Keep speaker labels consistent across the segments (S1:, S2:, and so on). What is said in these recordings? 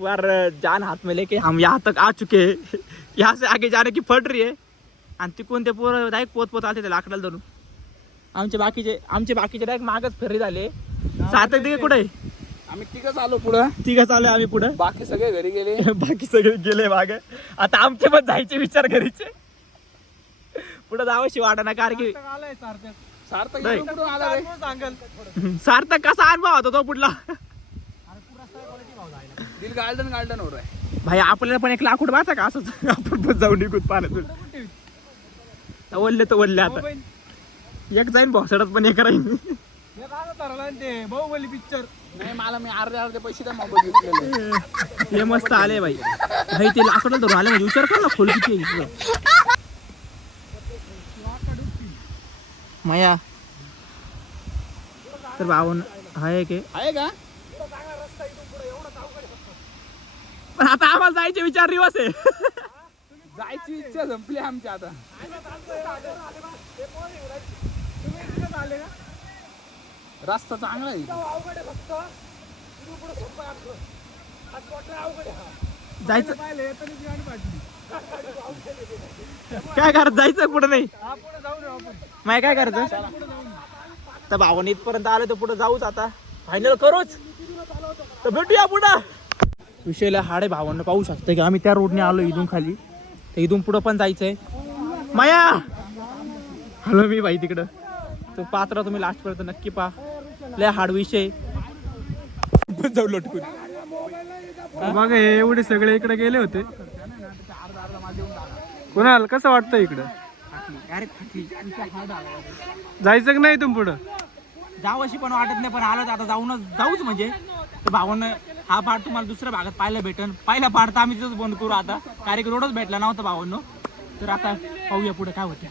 S1: पर जान हाथ में लेके हम यहाँ तक आ चुके हैं। यहाँ से आगे जाने की फट रही है। आणि तिकडून ते पोरं डायरेक्ट पोत पोत आले ते लाकडाला धरून. आमचे बाकीचे आमचे बाकीचे डायरेक्ट मागच फेरी झाले सातक दिगे कुठे
S2: आम्ही तिघच आलो पुढं.
S1: तिघं चालू आम्ही पुढं.
S2: बाकी सगळे घरी गेले.
S1: बाकी सगळे गेले माग. आता आमचे पण जायचे विचार घरीचे. पुढे जावशी वाटा कारण की
S2: सार्थक आला
S1: सार्थक कसा अनुभव होता तो पुढला?
S2: दिल गार्डन गार्डन वर आहे
S1: भाई आपल्याला पण एक लाकूड वाचा का? असंच आपण पण जाऊन निघून पाण्यातून वल्ले तर वल्ले आता. एक जाईन भोसडत पण एक राहीन.
S3: बाहुबली पिक्चर
S2: नाही मला मी अर्धे अर्धे पैसे द्या मोबाईल घेतलेले.
S1: हे मस्त आले भाई. भाई ते लाकडं धरून आले म्हणजे विचार कर ना खोल किती आहे. माया. तर भावन आहे की?
S2: आहे का?
S1: पण आता आम्हाला जायचे विचार रिवर्स आहे.
S2: जायची इच्छा संपली आमची आता. रस्ता चांगला आहे.
S1: जायचं. काय करत जायचं पुढे नाही. माय काय करायचं तर भावाने इथपर्यंत आलं तर पुढे जाऊच आता. फायनल करूच. तर भेटूया पुढं. विषयला हाडे भावांना पाहू शकतं की आम्ही त्या रोडने आलो इथून खाली. तर इथून पुढं पण जायचंय. माया! हॅलो मी भाई तिकडं. तो पात्र तुम्ही लास्ट पर्यंत नक्की पहा. लय हाड विषय. जाऊ लटकून.
S3: बघा हे एवढे सगळे इकडे गेले होते. कोणाल कसं वाटतं इकडं? जायचं की नाही इथून पुढं?
S1: जाऊ अशी पण वाटत नाही पण आलं तर आता जाऊनच जाऊच म्हणजे. भावानं हा पार्ट तुम्हाला दुसऱ्या भागात पाहायला भेटन. पहिला पार्ट तर आम्ही तिथंच बंद करू आता. कारण रोडच भेटला नव्हता भावांनो. तर आता पाहूया पुढे काय होते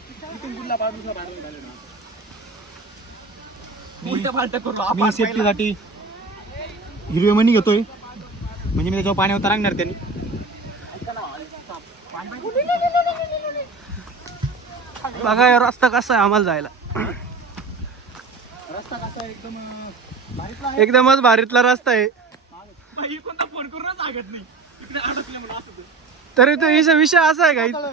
S4: मी सेफ्टीसाठी हिरवे मनी घेतोय. म्हणजे मी त्याच्यावर पाण्यावर तरंगणार त्यांनी.
S3: बघा हे रस्ता कसा आहे आम्हाला जायला. एकदमच भारीतला रस्ता आहे.
S1: फोन करून सांगत नाही. इकडे अडकले मला असं
S3: तरी तो विषय विषय असा आहे का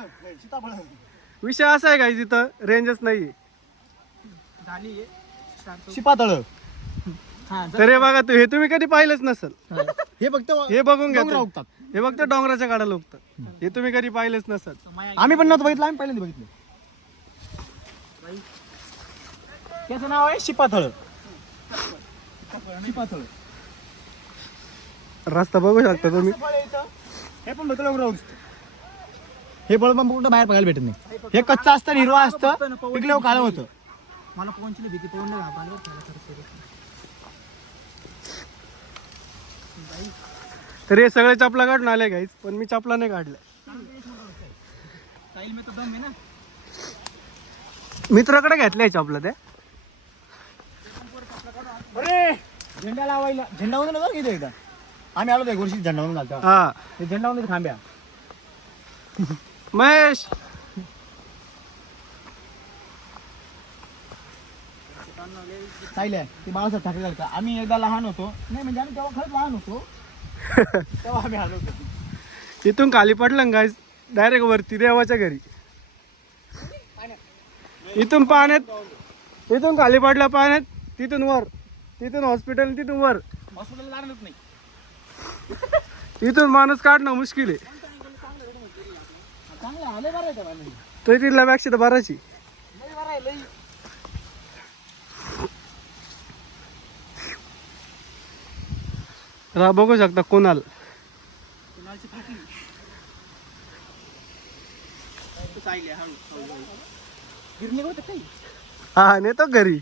S3: विषय असा आहे का तिथं रेंजच नाही
S1: झाली
S4: शिपातळ.
S1: हा
S3: तर हे बघा तू हे तुम्ही कधी पाहिलंच नसल.
S4: हे. फक्त
S3: हे बघून घ्या तुम्ही.
S4: उगतात.
S3: हे फक्त डोंगराच्या काढा लोकतात. हे तुम्ही कधी पाहिलंच नसल.
S4: आम्ही पण नव्हतं बघितलं आम्ही पहिल्यांदा बघितलं. त्याचं नाव आहे शिपाथळ शिपाथळ
S3: रस्ता बघू शकता तुम्ही.
S4: हे पण डोंगरावर दिसतं. हे कुठं बाहेर बघायला भेटत नाही. हे कच्चं असतं आणि हिरवं असतं पिकल्यावर काळं होतं.
S1: मला भीती.
S3: तर हे सगळे चपला काढून आले गाईच पण मी चपला नाही काढल्या
S1: तो है ना.
S3: मित्राकडे घेतल्या चपला
S4: अरे! झेंडा लावायला. झेंडा म्हणून बघ इथे एकदा. आम्ही आलो गोष्टी झेंडा म्हणून घालतो.
S3: हा.
S4: ते झेंडा म्हणून थांब्या.
S3: महेश.
S4: चालल्या ते बाळासाहेब ठाकरे आम्ही एकदा लहान होतो. नाही म्हणजे आम्ही तेव्हा खरंच लहान होतो. तेव्हा आम्ही आलो होतो.
S3: इथून खाली पडलं गाईज डायरेक्ट वरती देवाच्या घरी. इथून पाण्यात इथून खाली पडलं पाण्यात तिथून वर. तिथून हॉस्पिटल तिथून वर.
S2: हॉस्पिटलला लागलंच नाही.
S3: इथून माणूस काढणं मुश्किल आहे? तो तिथल्या पेक्षा तर बराची. रा बघू शकता कोणाल. हा नेतो घरी.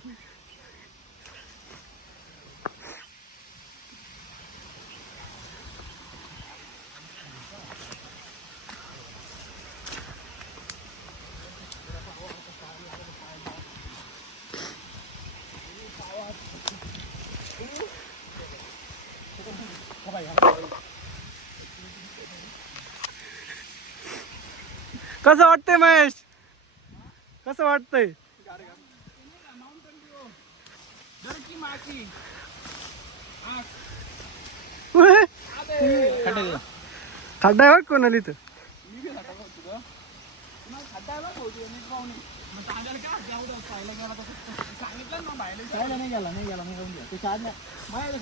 S3: कसं वाटतंय महेश? कसं वाटतंय?
S4: खड्डा
S3: आहे बघ कोणाला इथं?
S4: चायला नाही गेला नाही गेला नाही जाऊन दे. ते चायला माझ्या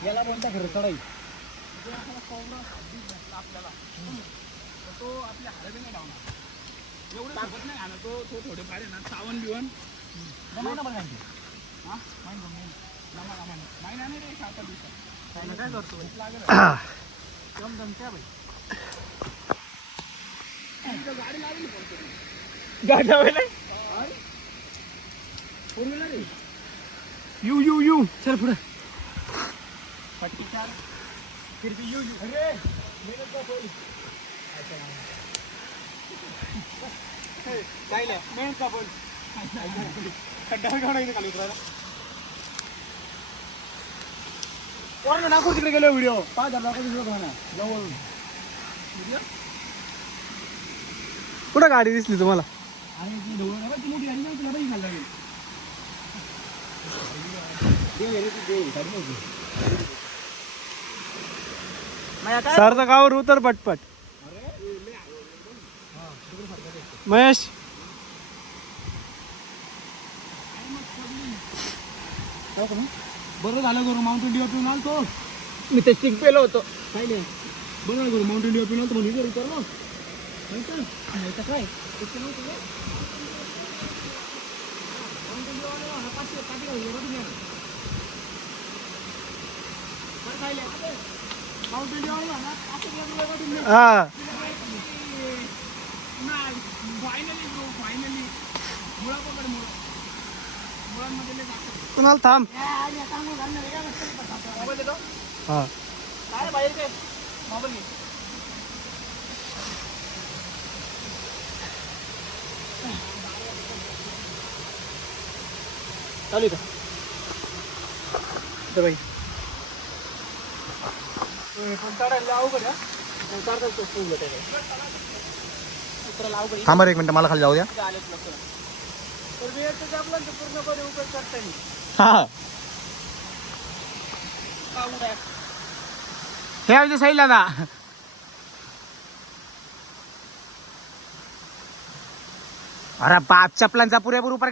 S4: खड्डा गेला माझ्या आडे आहे. माझ्या पटायला खड्ड्यात नाही
S1: आपल्याला
S4: याला कोणता खरं चढाई
S2: एवढं सोबत नाही आणत तो तो थोडेफार आहे ना सावन बिवन
S4: जमाना पण नाही.
S2: नाही ना नाही. रे सात दिवसात
S1: काय करतो गाडी लावायला
S3: यू यू यू चल पुढे.
S4: चायला मेन का पण खड्डा काढा इथे खाली उतरायला. नागपूर तिकडे गेलो व्हिडिओ. पाच हजार दाखवतो व्हिडिओ तुम्हाला जवळून
S3: कुठं गाडी दिसली तुम्हाला?
S4: आणि ती ढवळून आहे बघ, ती मोठी गाडी नाही तुला बाई खायला लागेल
S3: सरचा गावावर उतर पटपट. महेश.
S4: बरं झालं करू माउंटेन ड्यू पिऊन आलतो
S1: मी ते स्टिक पेलो होतो.
S4: बरं झालं करू माउंटेन ड्यू पिऊन आलतो नाही तर काय? हा पाचशे
S3: हा. कुणाला थांब. हा.
S1: ते चालू का? बाई
S4: पण चढायला अवघड आहे, हा.
S1: चार तास उलट आहे उतरायला अवघड आहे.
S4: थांबा रे एक मिनिट मला खाली जाऊ द्या. हा? हे आमच्या साईडला ना. अरे बाप चपलांचा पुरेपूर उपर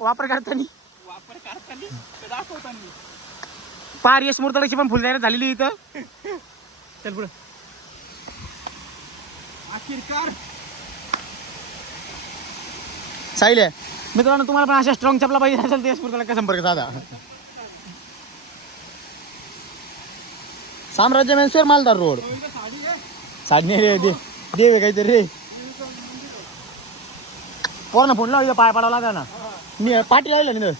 S4: वापर करताना.
S2: वापर करताना?
S4: पार यश मुर्तडाची पण फुलझाड झालेली इथं.
S1: चल पुढे.
S2: आखिरकार.
S4: साईल आहे मित्रांनो तुम्हाला पण अशा स्ट्रॉंग चपला पाहिजे. असेल तर यश मुर्तडा संपर्क साधा. साम्राज्य मेन्सवेअर मालदार रोड साडी नाही रे दे देव काहीतरी रे. पोर ना फोन लावा पाय पाडावं लागा ना. मी पाठी लावला नाही तर.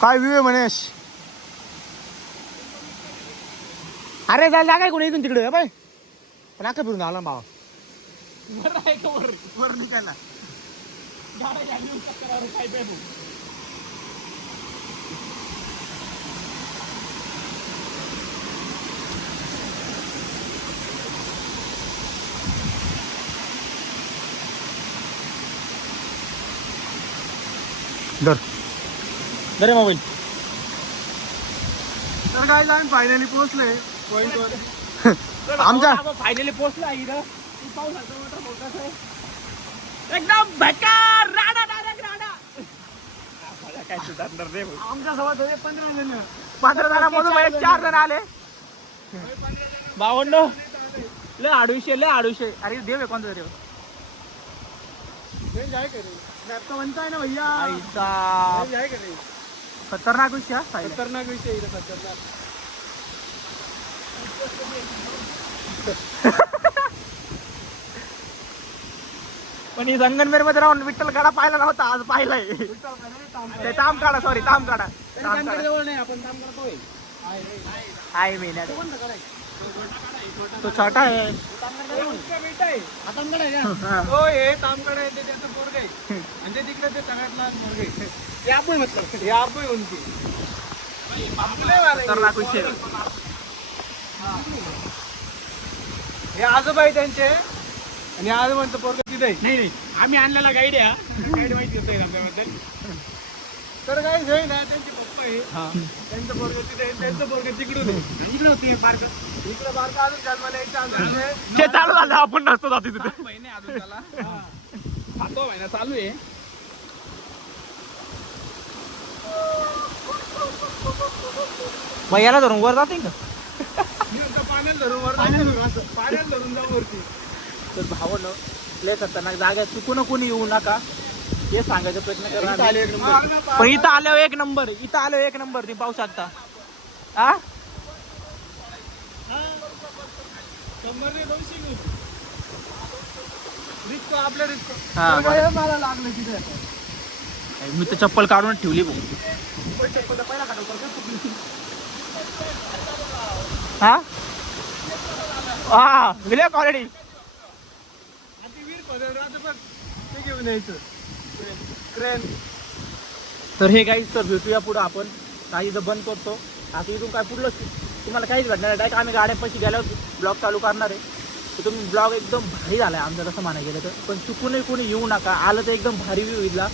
S4: काय व्ह्यू आहे मनेश अरे जायला जागा कोणी इथून तिकडे? बाय पण अख्खा फिरून आला भावा.
S2: वर वर
S4: निघाला. दर दर मोबाईल.
S3: तर काय आम्ही फायनली पोहोचलोय. पॉईंटवर
S4: आमचा
S2: फायनली पोहोचला इथं. तू मोठा आहे. एकदम बेकार राडा डायरेक्ट राडा. काय सुधारणार भाऊ.
S3: आमच्यासोबत होते पंधरा जण.
S1: पंधरा जणांमधून चार जण आले. बावन्न लय आडूशे लय आडूशे. अरे देव आहे कोणता देव?
S3: रेंज आहे का रे? मॅप तर म्हणता आहे ना भैया
S1: आईचा खतरनाक विषय हा साहिल.
S3: खतरनाक विषय खतरनाक.
S1: पण ही संगनमेरमध्ये राहून विठ्ठल काढा पाहिला नव्हता आज पाहिलाय. ते ताम काढा सॉरी ताम काढा. ताम काढा.
S4: जवळ नाही आपण काम करतोय
S1: आहे महिन्यात तो छोटा आहे.
S4: आहे. का?
S1: हा.
S3: तामकडे आहे ते त्याचं पोरग आहे. आणि ते तिकडे ते सगळ्यात लहान पोरग आहे. हे उंची
S1: विषय.
S3: हे आजोबा आहे त्यांचे. आणि आजोबांचं पोरग तिथे.
S2: नाही नाही. आम्ही आणलेला गाईड आहे गाईड माहिती होतं आपल्याबद्दल
S3: तर काही हे ना त्यांचे पप्पा आहे त्यांचं पोरग तिथे त्यांचं पोरग तिकडून आहे.
S2: इकडे होती बारक.
S3: इकडं बारका अजून जन्माला यायचं आहे.
S1: ते चालू झालं आपण नसतो जाते तिथे.
S2: महिने अजून त्याला सातवा महिना चालू आहे.
S1: मग याला धरून वर जाते का?
S3: पाण्यात धरून वर जायचं असं. पाण्यात धरून जाऊ वरती.
S1: तर भावनं लय खतरनाक जागा. चुकून कोणी येऊ नका. हे सांगायचा प्रयत्न करा
S3: इथं आले एक नंबर.
S2: माग ना पा-
S1: पण इथं आल्यावर एक नंबर. इथं आल्यावर एक नंबर. तुम्ही पाहू शकता. हा?
S3: घेऊ. रिस्क
S1: हा,
S3: मला लागलं तिथे.
S1: मी तर चप्पल काढून ठेवली बघ. हा? हा गेले ऑलरेडी
S3: क्रेन
S1: तर हे काहीच तर भेटूया पुढं आपण. काही इथं बंद करतो. आता इथून काय पुढलं? तुम्हाला काहीच घडणार नाही. डायरेक्ट आम्ही गाड्यापाशी गेल्यावर ब्लॉक चालू करणार आहे. तर तुम्ही ब्लॉग एकदम भारी झाला आहे आमचं तसं म्हणायला गेलं तर. पण चुकूनही कोणी येऊ नका. आलं तर एकदम भारी व्ह्यू इथला.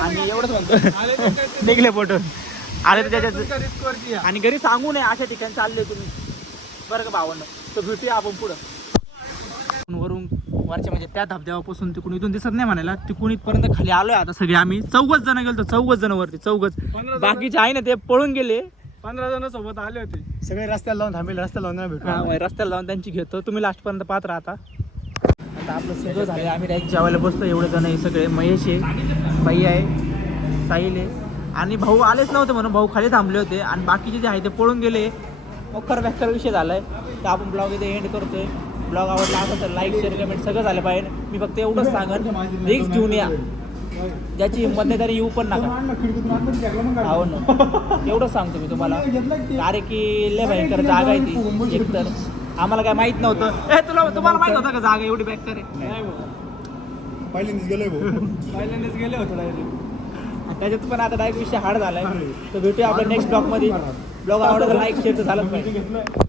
S1: आणि एवढंच म्हणतो. निघले फोटो. आले तर त्याच्यात. आणि घरी सांगू नये अशा ठिकाणी चालले तुम्ही. बरं का भावांना? तर भेटूया आपण पुढं. वरून वरच्या म्हणजे त्या धबधब्यापासून तिकडून इथून दिसत नाही म्हणायला. तिकडून इथपर्यंत खाली आलोय आता सगळे आम्ही. चौघच जण गेलो चौघच जण वरती. चौघच. बाकीचे आहे ना ते पळून गेले.
S3: पंधरा जण सोबत आले होते.
S4: सगळे रस्त्याला लावून थांबेल रस्त्याला लावून भेटू
S1: हा, रस्त्याला जाऊन त्यांची घेतो. तुम्ही लास्ट पर्यंत पाहत राहता आता. आपलं सगळं झालं आम्ही डायरेक्ट जेवायला बसतो. एवढे जण हे सगळे. महेश आहे बाई आहे साहिल आहे. आणि भाऊ आलेच नव्हते म्हणून भाऊ खाली थांबले होते. आणि बाकीचे जे आहे ते पळून गेले. मोकर बॅकर विषय झालाय. तर आपण ब्लॉग इथे एंड करतोय. ब्लॉग आवडला असेल तर लाईक शेअर कमेंट सगळं झालं पाहिजे. मी फक्त एवढंच सांगन. रिक्स घेऊन या. ज्याची हिंमत नाही तरी येऊ पण नका. हो ना. एवढंच सांगतो मी तुम्हाला. अरे की लय भयंकर जागा आहे ती. एकतर आम्हाला काय माहीत नव्हतं. ए तुला तुम्हाला माहीत होतं का जागा एवढी बेकार आहे?
S4: पहिल्यांदाच गेलोय
S3: पहिल्यांदाच गेले होते डायरेक्ट
S1: त्याच्यात पण आता डायरेक्ट विषय हार्ड झालाय. तर भेटूया आपल्या नेक्स्ट ब्लॉगमध्ये. ब्लॉग आवडला लाईक शेअर झालं पाहिजे.